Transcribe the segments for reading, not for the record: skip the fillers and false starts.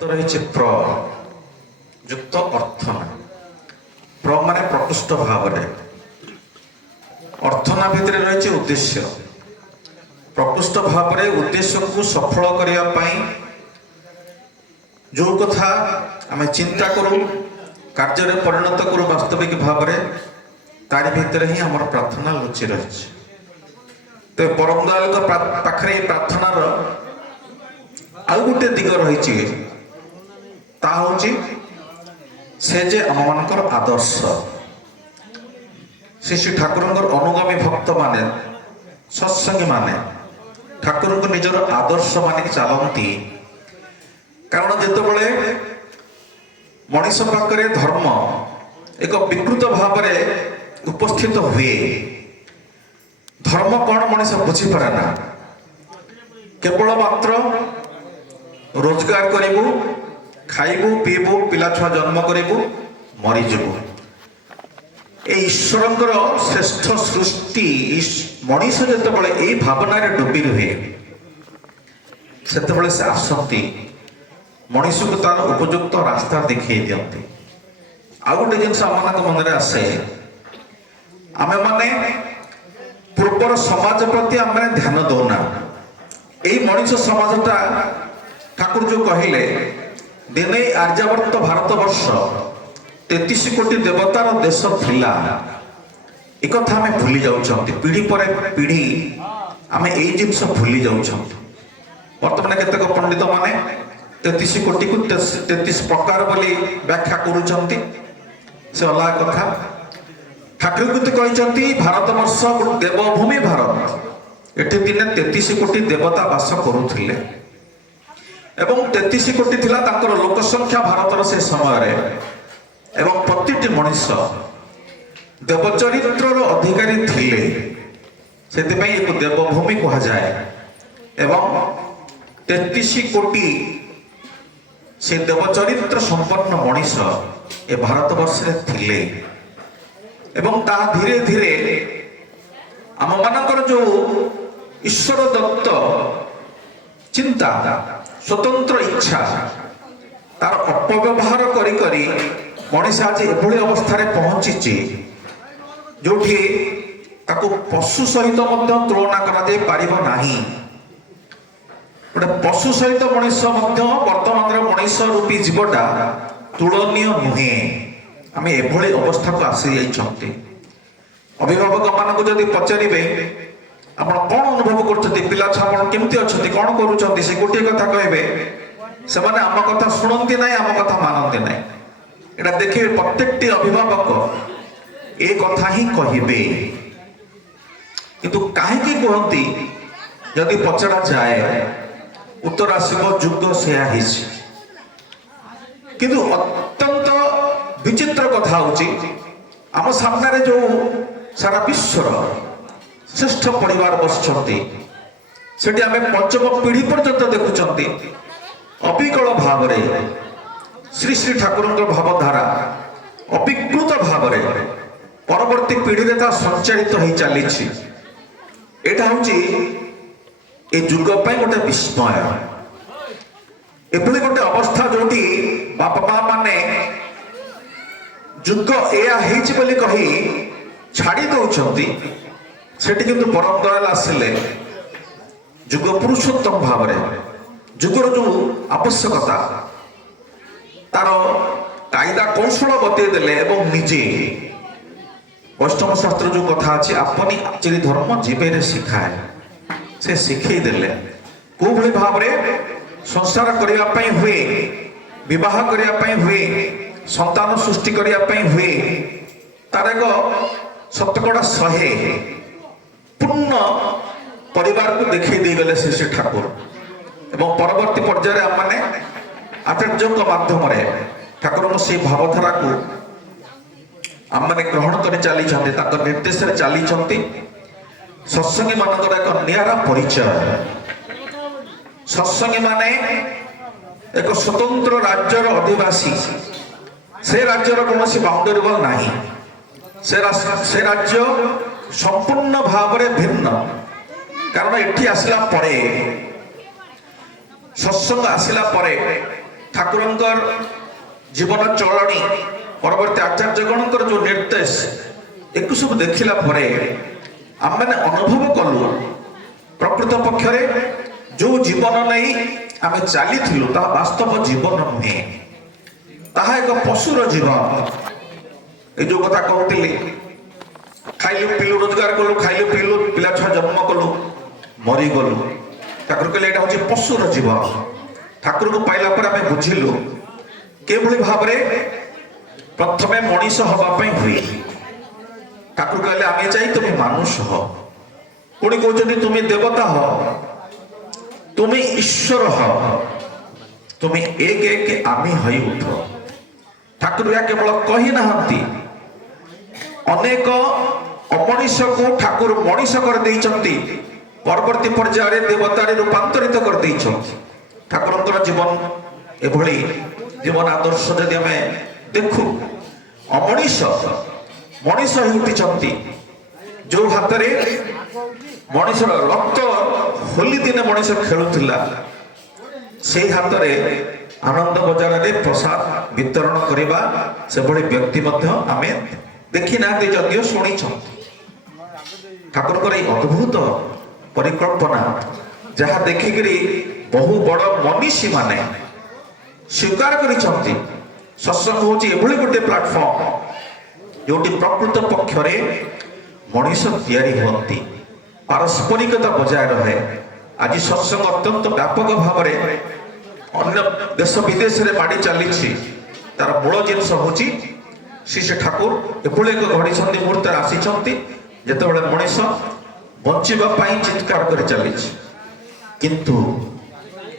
रही प्र युक्त अर्थना प्र माने प्रकृष्ट भाव अर्थना भितर रही उद्देश्य प्रकृष्ट भाव उद्देश्य को सफल करने जो कथा आम चिंता करूँ कार्य परिणत करूँ वास्तविक भाव तारी भितर ही आम प्रार्थना लुचि रही। तो परम दयाल पाखे प्रार्थनार आउ गोटे दिग रही से जे आम मानकर आदर्श श्री ठाकुर अनुगामी भक्त माने सत्संगी माने ठाकुर को निजर आदर्श मानिक चलती। कारण जितेबले मनीष पाखे धर्म एक विकृत भाव उपस्थित हुए धर्म कौन मनीष बुझीपारे ना केवल मात्र रोजगार करूँ खाइबू पीबू पिला छुआ जन्म करूँ मरीजु ईश्वर श्रेष्ठ सृष्टि मनीष जितेबाला यही भावना डूबी रुहे से आसती मनीष को तार उपयुक्त रास्ता दिखे दिखती। आउ गोटे जिन मन में आसे आम मैंने पूर्वर समाज प्रति आम ध्यान दौना यही मनीष समाजटा ठाकुर जो कहले दिने आर्यावर्त भारत वर्ष 33 कोटी देवतार देश थिला एक कथा आम भूली जाऊँ पीढ़ी पर पीढ़ी आम यही जिनस भूली जाऊँ। बर्तमान केतक पंडित माने 33 कोटी को 33 प्रकार बोली व्याख्या करुचंती से अलग कथा। ठाकुर को कहते भारत वर्ष देवभूमि भारत एठी दिने 33 कोटी देवता वास करुथिले एवं 33 कोटी थिला तांकर लोक संख्या भारतर से समय एवं प्रतिटी मनुष्य देवचरित्र अधिकारी थिले से एक देवभूमि कहा जाए एवं 33 कोटी से देवचरित्र संपन्न मनुष्य ए भारतवर्ष थिले एवं ता धीरे धीरे आम मानकर जो ईश्वर दत्त चिंता स्वतंत्र इच्छा तार अपव्यवहार करी करी मनीष आज एभली अवस्था पहुंची जो पशु सहित तुलना करा गोटे पशु सहित मनीष वर्तमान मनीष रूपी जीवटा तुलनीय नुहे आम एभली अवस्था को आसी जाइछंती। अभिभावक मान जदि पचारे आप कौन अनुभव कर पिला छुआ केमती अच्छा कौन करुँच से गोटे कथा कहे से आम कथा शुणती ना आम कथा मानती ना यहाँ देखिए प्रत्येक अभिभावक ए कथा ही कहे किंतु कहीं कहती जदि पचरा जाए उत्तर आसव युग से किंतु अत्यंत विचित्र कथा आम सामने जो सारा विश्वर श्रेष्ठ परिवार बसुँच आम पंचम पीढ़ी पर्यंत देखुंट अविकल भाव श्री श्री ठाकुर भावधारा अविकृत भाव परवर्ती पीढ़ी संचारित हो चली यहाँ हूँ युग गोटे विस्मय एभली गोटे अवस्था जो बापा माँ माने युग या कही छाड़ी दौरान सेठी किंतु परम दयाल आसिले युग पुरुषोत्तम भाव युगर जो आवश्यकता तार कायदा कौशल बतईदेले एवं निजे वैष्णव शास्त्र जो कथा अच्छी आपनी आचरी धर्म जीवे शिखाए से शिखईदेले को भली भाव संसार करने हुए विवाह करने हुए संतान सृष्टि करने हुए तार एक शतकड़ा 100 पूर्ण परिवार को देखई दे गले श्री ठाकुर एवं परवर्ती पर्यायर आम मैंने आचार्यों माध्यम ठाकुर से भावधारा को आम मैंने ग्रहण कर चली निर्देश चली सत्संगी मान एक निरा परिचय सत्संगी माने एक स्वतंत्र राज्यर अधिवासी से राज्यर कौन बाउंडरी वाल नहीं से राज्य संपूर्ण भाव भिन्न कारण एठी आसला परे सत्संग आसला परे ଠାକୁରଙ୍କର ଜୀବନ ଚଳଣି ପରବର୍ତ୍ତୀ ଆଚାର୍ଯ୍ୟଗଣଙ୍କର ଯୋଉ ନିର୍ଦ୍ଦେଶ ଏକୁ ସବୁ ଦେଖିଲା ପରେ ଆମମାନେ ଅନୁଭବ କଲୁ ପ୍ରକୃତ ପକ୍ଷରେ ଯୋଉ ଜୀବନ ନେଇ ଆମେ ଚାଲିଥିଲୁ ତାହା ବାସ୍ତବ ଜୀବନ ନୁହେଁ, ତାହା ଏକ ପଶୁର ଜୀବନ। ଏ ଯୋଉ କଥା କହୁଥିଲି, ଖାଇଲୁ ପିଲୁ ରୋଜଗାର କଲୁ, ଖାଇଲୁ ପିଲୁ ପିଲା ଛୁଆ ଜନ୍ମ କଲୁ, ମରିଗଲୁ। ଠାକୁର କହିଲେ ଏଇଟା ହଉଛି ପଶୁର ଜୀବନ। ଠାକୁରଙ୍କୁ ପାଇଲା ପରେ ଆମେ ବୁଝିଲୁ କିଭଳି ଭାବରେ ପ୍ରଥମେ ମଣିଷ ହବା ପାଇଁ ହୁଏ। ଠାକୁର କହିଲେ ଆମେ ଚାହିଁ ତୁମେ ମାନୁଷ ହ, ପୁଣି କହୁଛନ୍ତି ତୁମେ ଦେବତା ହ, ତୁମେ ଈଶ୍ୱର ହ, ତୁମେ ଏକ ଏକ ଆମେ ହୋଇ ଉଠ। ଠାକୁର ଏହା କେବଳ କହି ନାହାନ୍ତି, ଅନେକ ଅମଣିଷକୁ ଠାକୁର ମଣିଷ କରିଦେଇଛନ୍ତି, ପରବର୍ତ୍ତୀ ପର୍ଯ୍ୟାୟରେ ଦେବତାରେ ରୂପାନ୍ତରିତ କରିଦେଇଛନ୍ତି। ଠାକୁରଙ୍କର ଜୀବନ ଏଭଳି ଜୀବନ ଆଦର୍ଶ ଯଦି ଆମେ ଦେଖୁ, ଅମଣିଷ ମଣିଷ ହେଉଛନ୍ତି ଯୋଉ ହାତରେ ମଣିଷର ରକ୍ତ ହୋଲି ଦିନେ ମଣିଷ ଖେଳୁଥିଲା, ସେଇ ହାତରେ ଆନନ୍ଦ ବଜାରରେ ପ୍ରସାଦ ବିତରଣ କରିବା ସେଭଳି ବ୍ୟକ୍ତି ମଧ୍ୟ ଆମେ ଦେଖି ନାହାନ୍ତି, ଯଦିଓ ଶୁଣିଛନ୍ତି। ଠାକୁରଙ୍କର ଏଇ ଅଦ୍ଭୁତ ପରିକଳ୍ପନା ଯାହା ଦେଖିକିରି ବହୁ ବଡ ମନୀଷୀ ମାନେ ସ୍ୱୀକାର କରିଛନ୍ତି। ସତ୍ସଙ୍ଗ ହଉଛି ଏଭଳି ଗୋଟେ ପ୍ଲାଟଫର୍ମ ଯୋଉଠି ପ୍ରକୃତ ପକ୍ଷରେ ମଣିଷ ତିଆରି ହୁଅନ୍ତି, ପାରସ୍ପରିକତା ବଜାୟ ରହେ। ଆଜି ସତ୍ସଙ୍ଗ ଅତ୍ୟନ୍ତ ବ୍ୟାପକ ଭାବରେ ଅନ୍ୟ ଦେଶ ବିଦେଶରେ ମାଡ଼ି ଚାଲିଛି। ତାର ମୂଳ ଜିନିଷ ହଉଛି ଶ୍ରୀ ଠାକୁର ଏଭଳି ଏକ ଘଡ଼ିସନ୍ଧି ମୁହୂର୍ତ୍ତରେ ଆସିଛନ୍ତି ଯେତେବେଳେ ମଣିଷ ବଞ୍ଚିବା ପାଇଁ ଚିତ୍କାର କରି ଚାଲିଛି, କିନ୍ତୁ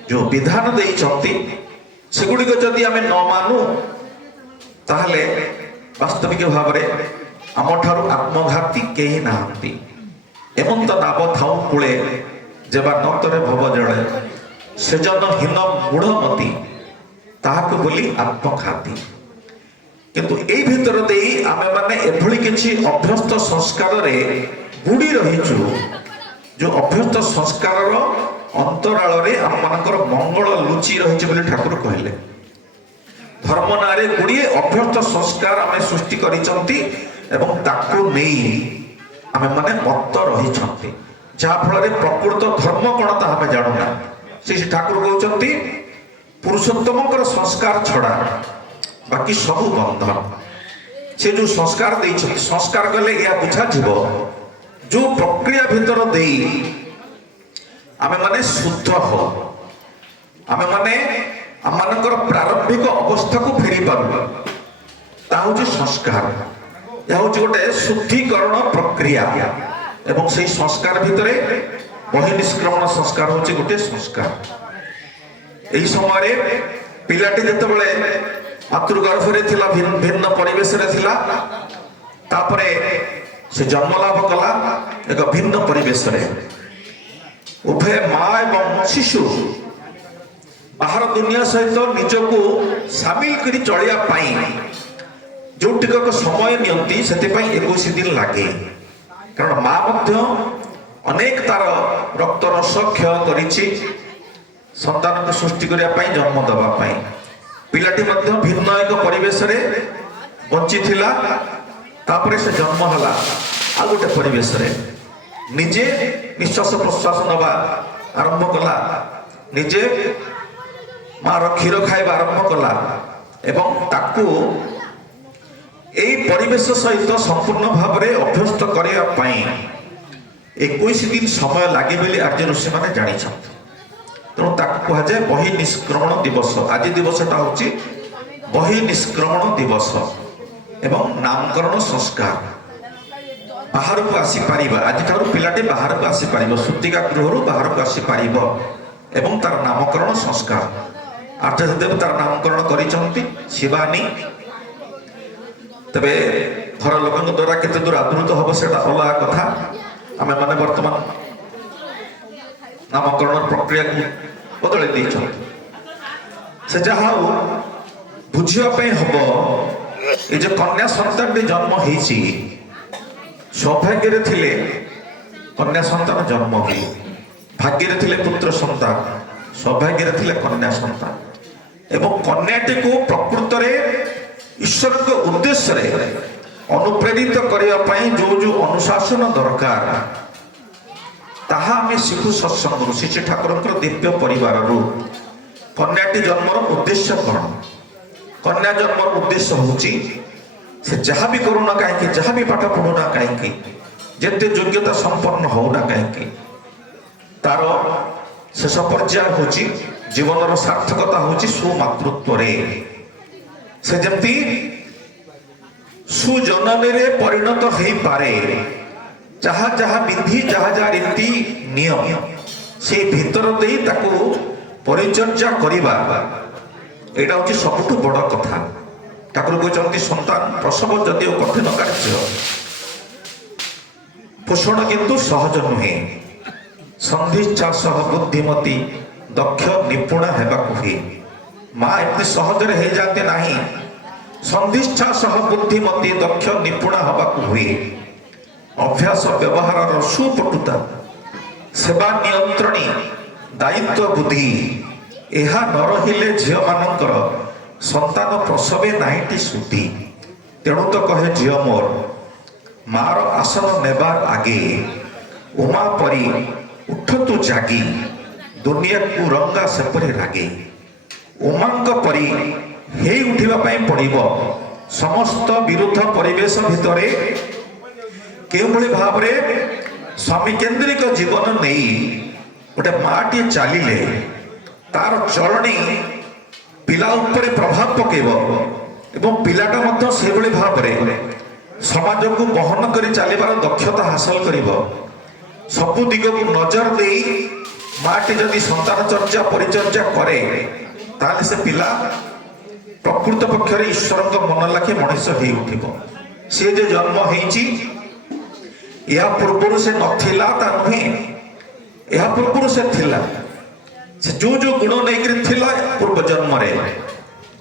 ଯୋଉ ବିଧାନ ଦେଇଛନ୍ତି ସେଗୁଡିକ ଯଦି ଆମେ ନ ମାନୁ ତାହେଲେ ବାସ୍ତବିକ ଭାବରେ ଆମଠାରୁ ଆତ୍ମଘାତୀ କେହି ନାହାନ୍ତି। ଏମନ୍ତ ନାବ ଥାଉ କୂଳେ ଯେବା ନତରେ ଭବ ଜଳେ, ସେଜନ ହୀନ ମୂଢ଼ମତି ତାହାକୁ ବୋଲି ଆତ୍ମଘାତୀ। କିନ୍ତୁ ଏଇ ଭିତର ଦେଇ ଆମେ ମାନେ ଏଭଳି କିଛି ଅଭ୍ୟସ୍ତ ସଂସ୍କାରରେ ବୁଡ଼ି ରହିଛୁ, ଯୋଉ ଅଭ୍ୟସ୍ତ ସଂସ୍କାରର ଅନ୍ତରାଳରେ ଆମମାନଙ୍କର ମଙ୍ଗଳ ଲୁଚି ରହିଛି ବୋଲି ଠାକୁର କହିଲେ। ଧର୍ମ ନାଁରେ ଗୁଡ଼ିଏ ଅଭ୍ୟସ୍ତ ସଂସ୍କାର ଆମେ ସୃଷ୍ଟି କରିଛନ୍ତି ଏବଂ ତାକୁ ନେଇ ଆମେ ମାନେ ମତ୍ତ ରହିଛନ୍ତି, ଯାହା ଫଳରେ ପ୍ରକୃତ ଧର୍ମ କଣ ତାହା ଆମେ ଜାଣୁନା। ସେ ଠାକୁର କହୁଛନ୍ତି ପୁରୁଷୋତ୍ତମଙ୍କର ସଂସ୍କାର ଛଡା ବାକି ସବୁ ବନ୍ଧନ। ସେ ଯୋଉ ସଂସ୍କାର ଦେଇଛନ୍ତି, ସଂସ୍କାର କଲେ ଏହା ବୁଝାଯିବ ଯୋଉ ପ୍ରକ୍ରିୟା ଭିତର ଦେଇ ଆମେ ମାନେ ଶୁଦ୍ଧ ହଉ, ଆମେ ମାନେ ଆମମାନଙ୍କର ପ୍ରାରମ୍ଭିକ ଅବସ୍ଥାକୁ ଫେରି ପାରୁ, ତାହା ହଉଛି ସଂସ୍କାର। ଏହା ହଉଛି ଗୋଟେ ଶୁଦ୍ଧିକରଣ ପ୍ରକ୍ରିୟା ଏବଂ ସେଇ ସଂସ୍କାର ଭିତରେ ବହିଃନିଷ୍କ୍ରମଣ ସଂସ୍କାର ହଉଛି ଗୋଟେ ସଂସ୍କାର। ଏହି ସମୟରେ ପିଲାଟି ଯେତେବେଳେ ମାତୃଗର୍ଭରେ ଥିଲା, ଭିନ୍ନ ପରିବେଶରେ ଥିଲା, ତାପରେ ସେ ଜନ୍ମ ଲାଭ କଲା ଏକ ଭିନ୍ନ ପରିବେଶରେ। ଉଭୟ ମା ଏବଂ ଶିଶୁ ବାହାର ଦୁନିଆ ସହିତ ନିଜକୁ ସାମିଲ କରି ଚଳିବା ପାଇଁ ଯୋଉ ଟିକକ ସମୟ ନିଅନ୍ତି, ସେଥିପାଇଁ 21 ଦିନ ଲାଗେ। କାରଣ ମା ମଧ୍ୟ ଅନେକ ତାର ରକ୍ତ ରସ କ୍ଷୟ କରିଛି ସନ୍ତାନକୁ ସୃଷ୍ଟି କରିବା ପାଇଁ, ଜନ୍ମ ଦେବା ପାଇଁ। ପିଲାଟି ମଧ୍ୟ ଭିନ୍ନ ଏକ ପରିବେଶରେ ବଞ୍ଚିଥିଲା, ତାପରେ ସେ ଜନ୍ମ ହେଲା ଆଉ ଗୋଟେ ପରିବେଶରେ, ନିଜେ ନିଶ୍ୱାସ ପ୍ରଶ୍ୱାସ ନେବା ଆରମ୍ଭ କଲା, ନିଜେ ମାର କ୍ଷୀର ଖାଇବା ଆରମ୍ଭ କଲା ଏବଂ ତାକୁ ଏଇ ପରିବେଶ ସହିତ ସମ୍ପୂର୍ଣ୍ଣ ଭାବରେ ଅଭ୍ୟସ୍ତ କରିବା ପାଇଁ 21 ଦିନ ସମୟ ଲାଗେ ବୋଲି ଆର୍ଯ୍ୟ ଋଷିମାନେ ଜାଣିଛନ୍ତି। ତେଣୁ ତାକୁ କୁହାଯାଏ ବହିଃନିଷ୍କ୍ରମଣ ଦିବସ। ଆଜି ଦିବସଟା ହଉଛି ବହିଃନିଷ୍କ୍ରମଣ ଦିବସ ଏବଂ ନାମକରଣ ସଂସ୍କାର। ବାହାରକୁ ଆସିପାରିବା, ଆଜିଠାରୁ ପିଲାଟି ବାହାରକୁ ଆସିପାରିବ, ସୂତିକା ଗୃହରୁ ବାହାରକୁ ଆସିପାରିବ ଏବଂ ତାର ନାମକରଣ ସଂସ୍କାର। ଆଚାର୍ଯ୍ୟଦେବ ତାର ନାମକରଣ କରିଛନ୍ତି ଶିବାନୀ। ତେବେ ଘର ଲୋକଙ୍କ ଦ୍ୱାରା କେତେ ଦୂର ଆଦୃତ ହବ ସେଟା ଅଲଗା କଥା। ଆମେ ମାନେ ବର୍ତ୍ତମାନ ନାମକରଣ ପ୍ରକ୍ରିୟାକୁ ବଦଳାଇ ଦେଇଛନ୍ତି। ସେ ଯାହା ହଉ ବୁଝିବା ପାଇଁ ହବ, ଏ ଯେ କନ୍ୟା ସନ୍ତାନଟି ଜନ୍ମ ହେଇଛି, ସୌଭାଗ୍ୟରେ ଥିଲେ କନ୍ୟା ସନ୍ତାନ ଜନ୍ମ ହୁଏ, ଭାଗ୍ୟରେ ଥିଲେ ପୁତ୍ର ସନ୍ତାନ, ସୌଭାଗ୍ୟରେ ଥିଲେ କନ୍ୟା ସନ୍ତାନ। ଏବଂ କନ୍ୟାଟିକୁ ପ୍ରକୃତରେ ଈଶ୍ୱରଙ୍କ ଉଦ୍ଦେଶ୍ୟରେ ଅନୁପ୍ରେରିତ କରିବା ପାଇଁ ଯୋଉ ଅନୁଶାସନ ଦରକାର ତାହା ଆମେ ଶିଖୁ ସତ୍ସଙ୍ଗରୁ। ଶ୍ରୀ ଠାକୁରଙ୍କର ଦିବ୍ୟ ପରିବାରରୁ କନ୍ୟାଟି ଜନ୍ମର ଉଦ୍ଦେଶ୍ୟ କ'ଣ? କନ୍ୟା ଜନ୍ମର ଉଦ୍ଦେଶ୍ୟ ହେଉଛି ସେ ଯାହା ବି କରୁନା କାହିଁକି, ଯାହା ବି ପାଠ ପଢୁନା କାହିଁକି, ଯେତେ ଯୋଗ୍ୟତା ସମ୍ପନ୍ନ ହଉନା କାହିଁକି, ତାର ଶେଷ ପର୍ଯ୍ୟାୟ ହେଉଛି ଜୀବନର ସାର୍ଥକତା ହେଉଛି ସୁମାତୃତ୍ୱରେ। ସେ ଯେମିତି ସୁଜନନୀରେ ପରିଣତ ହେଇପାରେ। ଯାହା ଯାହା ବିଧି, ଯାହା ଯାହା ରୀତି ନିୟମ ସେଇ ଭିତର ଦେଇ ତାକୁ ପରିଚର୍ଯା କରିବା, ଏଇଟା ହେଉଛି ସବୁଠୁ ବଡ଼ କଥା। ଠାକୁର କହିଛନ୍ତି ସନ୍ତାନ ପ୍ରସବ ଯଦିଓ କଠିନ କାର୍ଯ୍ୟ, ପୋଷଣ କିନ୍ତୁ ସହଜ ନୁହେଁ। ସନ୍ଧିଚ୍ଛା ସହ ବୁଦ୍ଧିମତୀ ଦକ୍ଷ ନିପୁଣା ହେବାକୁ ହୁଏ। ମା ଏମିତି ସହଜରେ ହେଇଯାନ୍ତି ନାହିଁ। ସନ୍ଧିଚ୍ଛା ସହ ବୁଦ୍ଧିମତୀ ଦକ୍ଷ ନିପୁଣା ହେବାକୁ ହୁଏ। ଅଭ୍ୟାସ ବ୍ୟବହାରର ସୁପଟୁତା, ସେବା ନିୟନ୍ତ୍ରଣୀ, ଦାୟିତ୍ୱ ବୁଦ୍ଧି, ଏହା ନ ରହିଲେ ଝିଅମାନଙ୍କର ସନ୍ତାନ ପ୍ରସବେ ନାହିଁଟି ସୁଧି। ତେଣୁ ତ କହେ ଝିଅ ମୋର ମାର ଆସନ ନେବାର ଆଗେ, ଉମା ପରି ଉଠତୁ ଜାଗି, ଦୁନିଆକୁ ରଙ୍ଗା ସେପରି ରାଗେ। ଉମାଙ୍କ ପରି ହେଇ ଉଠିବା ପାଇଁ ପଡ଼ିବ। ସମସ୍ତ ବିରୁଦ୍ଧ ପରିବେଶ ଭିତରେ କେଉଁଭଳି ଭାବରେ ସ୍ୱାମୀ କେନ୍ଦ୍ରିକ ଜୀବନ ନେଇ ଗୋଟେ ମାଟିଏ ଚାଲିଲେ ତାର ଚଳଣି ପିଲା ଉପରେ ପ୍ରଭାବ ପକେଇବ ଏବଂ ପିଲାଟା ମଧ୍ୟ ସେଭଳି ଭାବରେ ସମାଜକୁ ବହନ କରି ଚାଲିବାର ଦକ୍ଷତା ହାସଲ କରିବ। ସବୁ ଦିଗକୁ ନଜର ଦେଇ ମାଟି ଯଦି ସନ୍ତାନ ଚର୍ଚ୍ଚା ପରିଚର୍ଯା କରେ ତାହେଲେ ସେ ପିଲା ପ୍ରକୃତ ପକ୍ଷରେ ଈଶ୍ୱରଙ୍କ ମନ ଲାଖି ମଣିଷ ହେଇ ଉଠିବ। ସିଏ ଯେ ଜନ୍ମ ହେଇଛି ଏହା ପୂର୍ବରୁ ସେ ନଥିଲା ତା ନୁହେଁ, ଏହା ପୂର୍ବରୁ ସେ ଥିଲା। ସେ ଯୋଉ ଗୁଣ ନେଇକରି ଥିଲା ପୂର୍ବ ଜନ୍ମରେ,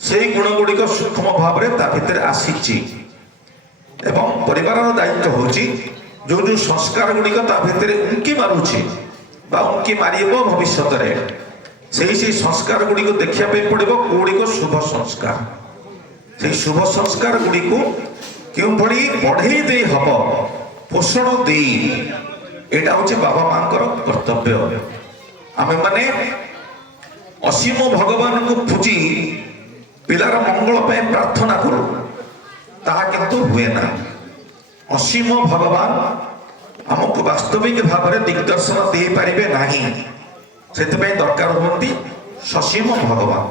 ସେଇ ଗୁଣ ଗୁଡ଼ିକ ସୂକ୍ଷ୍ମ ଭାବରେ ତା ଭିତରେ ଆସିଛି। ଏବଂ ପରିବାରର ଦାୟିତ୍ୱ ହେଉଛି ଯୋଉ ସଂସ୍କାର ଗୁଡ଼ିକ ତା ଭିତରେ ଉଙ୍କି ମାରୁଛି ବା ଉଙ୍କି ମାରିବ ଭବିଷ୍ୟତରେ, ସେଇ ସଂସ୍କାର ଗୁଡ଼ିକୁ ଦେଖିବା ପାଇଁ ପଡ଼ିବ କୋଉଗୁଡ଼ିକ ଶୁଭ ସଂସ୍କାର। ସେଇ ଶୁଭ ସଂସ୍କାର ଗୁଡ଼ିକୁ କେଉଁଭଳି ବଢ଼େଇ ଦେଇ ହବ, ପୋଷଣ ଦେଇ, ଏଇଟା ହେଉଛି ବାବା ମାଙ୍କର କର୍ତ୍ତବ୍ୟ। ଆମେମାନେ ଅସୀମ ଭଗବାନଙ୍କୁ ପୂଜି ପିଲାର ମଙ୍ଗଳ ପାଇଁ ପ୍ରାର୍ଥନା କରୁ, ତାହା କିନ୍ତୁ ହୁଏ ନା। ଅସୀମ ଭଗବାନ ଆମକୁ ବାସ୍ତବିକ ଭାବରେ ଦିଗ୍ଦର୍ଶନ ଦେଇପାରିବେ ନାହିଁ। ସେଥିପାଇଁ ଦରକାର ହୁଅନ୍ତି ସସୀମ ଭଗବାନ।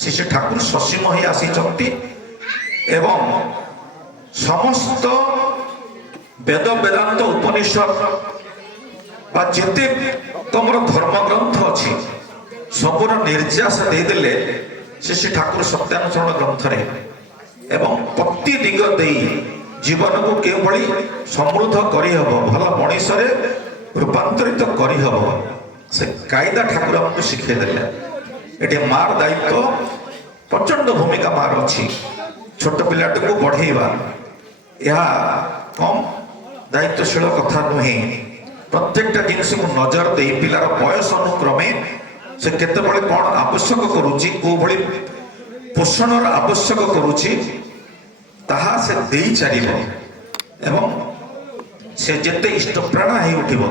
ଶ୍ରୀ ଠାକୁର ସସୀମ ହେଇ ଆସିଛନ୍ତି ଏବଂ ସମସ୍ତ ବେଦ ବେଦାନ୍ତ ଉପନିଷଦ ବା ଯେତେ ତମର ଧର୍ମଗ୍ରନ୍ଥ ଅଛି ସବୁର ନିର୍ଯାସ ଦେଇଦେଲେ ଶ୍ରୀ ଠାକୁର ସତ୍ୟାନୁସରଣ ଗ୍ରନ୍ଥରେ। ଏବଂ ପ୍ରତି ଦିଗ ଦେଇ ଜୀବନକୁ କେଉଁଭଳି ସମୃଦ୍ଧ କରିହେବ, ଭଲ ମଣିଷରେ ରୂପାନ୍ତରିତ କରିହେବ, ସେ କାଇଦା ଠାକୁର ଆମକୁ ଶିଖେଇ ଦେଲେ। ଏଠି ମାର ଦାୟିତ୍ୱ ପ୍ରଚଣ୍ଡ ଭୂମିକା ମାର ଅଛି। ଛୋଟ ପିଲାଟିକୁ ବଢ଼େଇବା ଏହା କମ୍ ଦାୟିତ୍ୱଶୀଳ କଥା ନୁହେଁ। ପ୍ରତ୍ୟେକଟା ଜିନିଷକୁ ନଜର ଦେଇ ପିଲାର ବୟସ ଅନୁକ୍ରମେ ସେ କେତେବେଳେ କ'ଣ ଆବଶ୍ୟକ କରୁଛି, କୋଉଭଳି ପୋଷଣର ଆବଶ୍ୟକ କରୁଛି, ତାହା ସେ ଦେଇ ଚାଲିବ। ଏବଂ ସେ ଯେତେ ଇଷ୍ଟପ୍ରାଣ ହେଇ ଉଠିବ,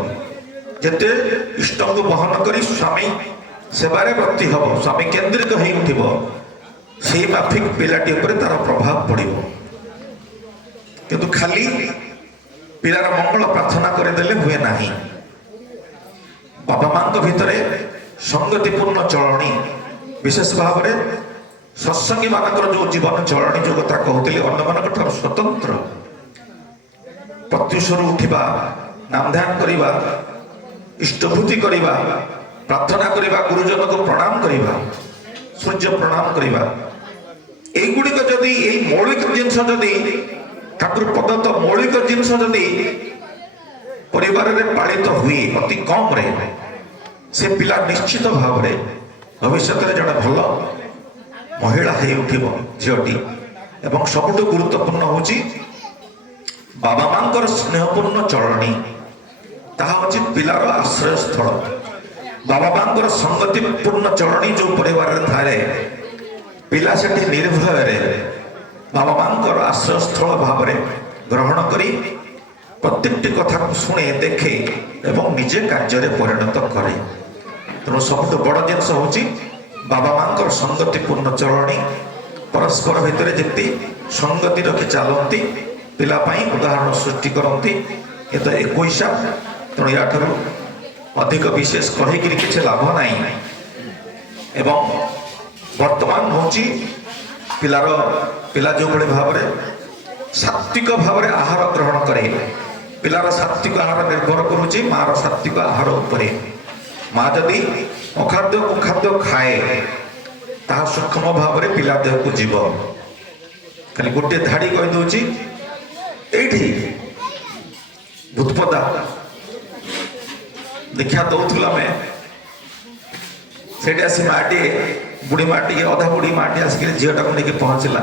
ଯେତେ ଇଷ୍ଟଙ୍କୁ ବହନ କରି ସ୍ୱାମୀ ସେବାରେ ବ୍ରତୀ ହବ, ସ୍ୱାମୀ କେନ୍ଦ୍ରିକ ହେଇ ଉଠିବ, ସେଇ ମାଫିକ ପିଲାଟି ଉପରେ ତାର ପ୍ରଭାବ ପଡ଼ିବ। କିନ୍ତୁ ଖାଲି ପିଲାର ମଙ୍ଗଳ ପ୍ରାର୍ଥନା କରିଦେଲେ ହୁଏ ନାହିଁ। ବାପା ମାଙ୍କ ଭିତରେ ସଂଗତିପୂର୍ଣ୍ଣ ଚଳଣି, ବିଶେଷ ଭାବରେ ସତ୍ସଙ୍ଗୀ ମାନଙ୍କର ଯୋଉ ଜୀବନ ଚଳଣି ଯୋଉ କଥା କହୁଥିଲି, ଅନ୍ୟମାନଙ୍କ ଠାରୁ ସ୍ୱତନ୍ତ୍ର। ପ୍ରତ୍ୟୁଷରୁ ଉଠିବା, ନାମଧ୍ୟାନ କରିବା, ଇଷ୍ଟଭୂତି କରିବା, ପ୍ରାର୍ଥନା କରିବା, ଗୁରୁଜନକୁ ପ୍ରଣାମ କରିବା, ସୂର୍ଯ୍ୟ ପ୍ରଣାମ କରିବା, এইগুড়িক যদি এই মৌলিক জিনিস যদি ঠাকুর প্রদত্ত মৌলিক জিনিস যদি পরিবারের পালিত হুয়ে অতি কমরে, সে পিলা নিশ্চিত ভাবে ভবিষ্যতের জনে ভাল মহিলা হয়ে উঠিব ঝিওটি। এবং সবুঠু গুরুত্বপূর্ণ হচ্ছে বাবা মাঙ্কর স্নেহপূর্ণ চলনি, তাহা হচ্ছে পিলার আশ্রয়স্থল। বাবা মাঙ্কর সংগতিপূর্ণ চলনি যে পরিবারের থাকে ପିଲା ସେଠି ନିର୍ଭୟରେ ବାବା ମାଙ୍କର ଆଶ୍ରୟସ୍ଥଳ ଭାବରେ ଗ୍ରହଣ କରି ପ୍ରତ୍ୟେକଟି କଥାକୁ ଶୁଣେ ଦେଖେ ଏବଂ ନିଜେ କାର୍ଯ୍ୟରେ ପରିଣତ କରେ। ତେଣୁ ସବୁଠୁ ବଡ଼ ଜିନିଷ ହେଉଛି ବାବା ମାଙ୍କର ସଙ୍ଗତିପୂର୍ଣ୍ଣ ଚଳଣି, ପରସ୍ପର ଭିତରେ ଯେମିତି ସଙ୍ଗତି ରଖି ଚାଲନ୍ତି, ପିଲା ପାଇଁ ଉଦାହରଣ ସୃଷ୍ଟି କରନ୍ତି। ଏ ତ 21। ତେଣୁ ୟାଠାରୁ ଅଧିକ ବିଶେଷ କହିକିରି କିଛି ଲାଭ ନାହିଁ। ଏବଂ ବର୍ତ୍ତମାନ ହେଉଛି ପିଲା ଯେଉଁଭଳି ଭାବରେ ସାତ୍ଵିକ ଭାବରେ ଆହାର ଗ୍ରହଣ କରେ, ପିଲାର ସାତ୍ଵିକ ଆହାର ନିର୍ଭର କରୁଛି ମାର ସାତ୍ଵିକ ଆହାର ଉପରେ। ମା ଯଦି ଅଖାଦ୍ୟ ଖାଏ ତାହା ସୂକ୍ଷ୍ମ ଭାବରେ ପିଲା ଦେହକୁ ଯିବ। ଖାଲି ଗୋଟିଏ ଧାଡ଼ି କହିଦେଉଛି, ଏଇଠି ଭୂତପଦା ଦୀକ୍ଷା ଦଉଥିଲୁ ଆମେ, ସେଇଠି ଆସି ମାଟିଏ ବୁଢ଼ୀ ମାଟିଏ ଅଧା ବୁଢ଼ୀ ମାଟି ଆସିକି ଝିଅଟାକୁ ନେଇକି ପହଞ୍ଚିଲା।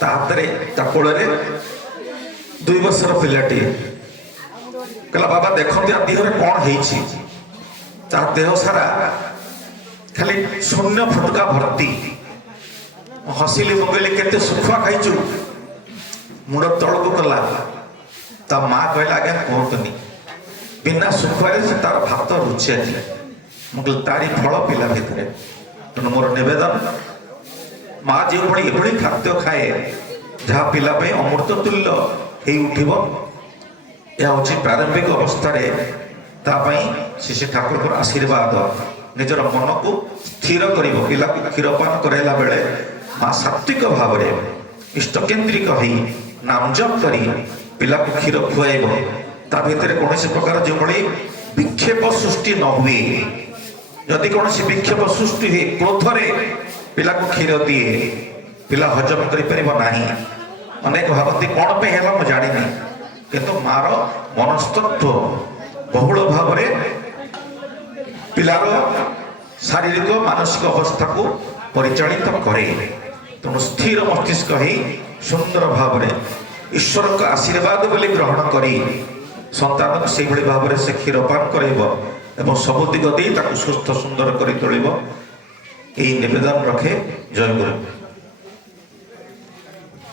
ତା ହାତରେ ତା କୋଳରେ 2 ବର୍ଷର ପିଲାଟିଏ। କହିଲା ବାବା ଦେଖନ୍ତୁ ଆ ଦେହରେ କ'ଣ ହେଇଛି। ତା ଦେହ ସାରା ଖାଲି ଶୂନ୍ୟ ଫଟକା ଭର୍ତ୍ତି। ହସିଲି, ମୁଁ କହିଲି କେତେ ଶୁଖୁଆ ଖାଇଛୁ? ମୁଣ୍ଡ ତଳକୁ କଲା। ତା ମା କହିଲା ଆଜ୍ଞା କୁହନ୍ତୁନି, ବିନା ଶୁଖୁଆରେ ସେ ତାର ଭାତ ରୁଚେନି। ମୁଁ କହିଲି ତାରି ଫଳ ପିଲା ଭିତରେ। ତେଣୁ ମୋର ନିବେଦନ, ମା ଯେଉଁଭଳି ଏଭଳି ଖାଦ୍ୟ ଖାଏ ଯାହା ପିଲା ପାଇଁ ଅମୃତ ତୁଲ୍ୟ ହେଇ ଉଠିବ, ଏହା ହେଉଛି ପ୍ରାରମ୍ଭିକ ଅବସ୍ଥାରେ ତା ପାଇଁ ଶିଶୁ ଠାକୁରଙ୍କର ଆଶୀର୍ବାଦ। ନିଜର ମନକୁ ସ୍ଥିର କରିବ। ପିଲାକୁ କ୍ଷୀରପାନ କରାଇଲା ବେଳେ ମା ସାତ୍ଵିକ ଭାବରେ ଇଷ୍ଟକେନ୍ଦ୍ରିକ ହେଇ ନାମଜପ କରି ପିଲାକୁ କ୍ଷୀର ଖୁଆଇବ। ତା ଭିତରେ କୌଣସି ପ୍ରକାର ଯେଉଁଭଳି ବିକ୍ଷେପ ସୃଷ୍ଟି ନ ହୁଏ। ଯଦି କୌଣସି ବିକ୍ଷେପ ସୃଷ୍ଟି ହୁଏ, କ୍ରୋଧରେ ପିଲାକୁ କ୍ଷୀର ଦିଏ, ପିଲା ହଜମ କରିପାରିବ ନାହିଁ। ଅନେକ ଭାବନ୍ତି କ'ଣ ପାଇଁ ହେଲା ମୁଁ ଜାଣିନି, କିନ୍ତୁ ମାର ମନସ୍ତତ୍ଵ ବହୁଳ ଭାବରେ ପିଲାର ଶାରୀରିକ ମାନସିକ ଅବସ୍ଥାକୁ ପରିଚାଳିତ କରେ। ତେଣୁ ସ୍ଥିର ମସ୍ତିଷ୍କ ହେଇ ସୁନ୍ଦର ଭାବରେ ଈଶ୍ୱରଙ୍କ ଆଶୀର୍ବାଦ ବୋଲି ଗ୍ରହଣ କରି ସନ୍ତାନକୁ ସେଇଭଳି ଭାବରେ ସେ କ୍ଷୀରପାନ କରାଇବ ଏବଂ ସବୁ ଦିଗ ଦେଇ ତାକୁ ସୁସ୍ଥ ସୁନ୍ଦର କରି ତୋଳିବ। ଏହି ନିବେଦନ ରଖେ। ଜୟ ଗୁରୁ।